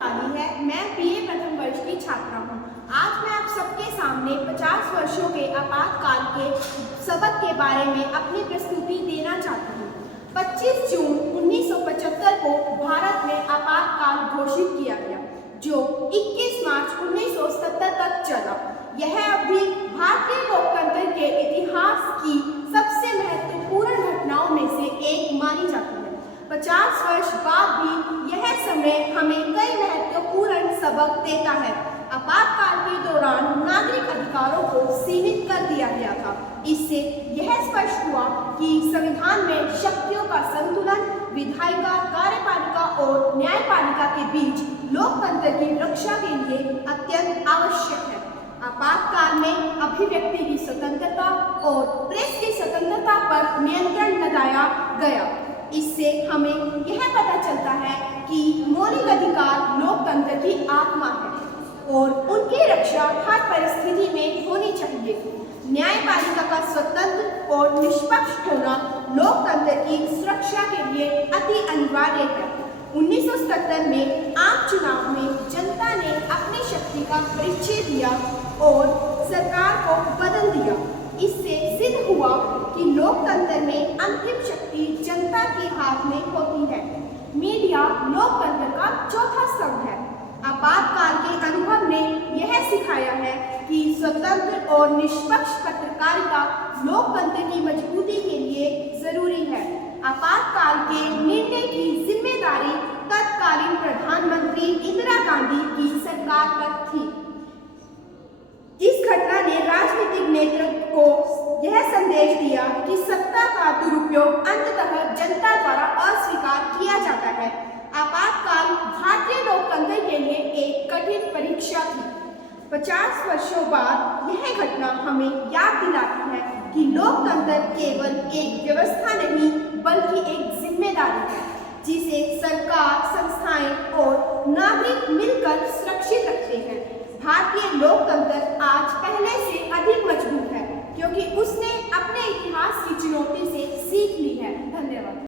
वाली है। मैं बीए प्रथम वर्ष की छात्रा हूँ। आज मैं आप सबके सामने 50 वर्षों के आपातकाल के सबक के बारे में अपनी प्रस्तुति देना चाहती हूँ। 25 जून 1975 को भारत में आपातकाल घोषित किया गया, जो 21 मार्च 1977 तक चला। यह अवधि भारतीय लोकतंत्र के इतिहास की सबसे महत्वपूर्ण घटनाओं में से एक मानी जाती है। 50 वर्ष बाद भी यह समय हमें कई महत्वपूर्ण सबक देता है। आपातकाल के दौरान नागरिक अधिकारों को सीमित कर दिया गया था। इससे यह स्पष्ट हुआ कि संविधान में शक्तियों का संतुलन, विधायिका, कार्यपालिका और न्यायपालिका के बीच लोकतंत्र की रक्षा के लिए अत्यंत आवश्यक है। आपातकाल में अभिव्यक्ति की स्वतंत्रता और प्रेस की स्वतंत्रता पर नियंत्रण लगाया गया। इससे हमें यह पता चलता है कि मौलिक अधिकार लोकतंत्र की आत्मा है और उनकी रक्षा हर परिस्थिति में होनी चाहिए। न्यायपालिका का स्वतंत्र और निष्पक्ष होना लोकतंत्र की सुरक्षा के लिए अति अनिवार्य है। 1977 में आम चुनाव में जनता ने अपनी शक्ति का परिचय दिया और सरकार को बदल दिया। इससे सिद्ध हुआ कि लोकतंत्र में अंतिम शक्ति जनता के हाथ में होती है। मीडिया लोकतंत्र का चौथा स्तंभ है। आपातकाल के अनुभव ने यह सिखाया है कि स्वतंत्र और निष्पक्ष पत्रकारिता लोकतंत्र की मजबूती के लिए जरूरी है। आपातकाल के निर्णय की जिम्मेदारी तत्कालीन प्रधानमंत्री इंदिरा गांधी की सरकार पर थी। इस घटना ने राजनीतिक नेतृत्व को यह संदेश दिया कि सत्ता का दुरुपयोग अंततः जनता द्वारा अस्वीकार किया जाता है। आपातकाल भारतीय लोकतंत्र के लिए एक कठिन परीक्षा थी। 50 वर्षों बाद यह घटना हमें याद दिलाती है कि लोकतंत्र केवल एक व्यवस्था नहीं बल्कि एक जिम्मेदारी है, जिसे सरकार, संस्थाएं और नागरिक मिलकर सुरक्षित रखते हैं। भारतीय लोकतंत्र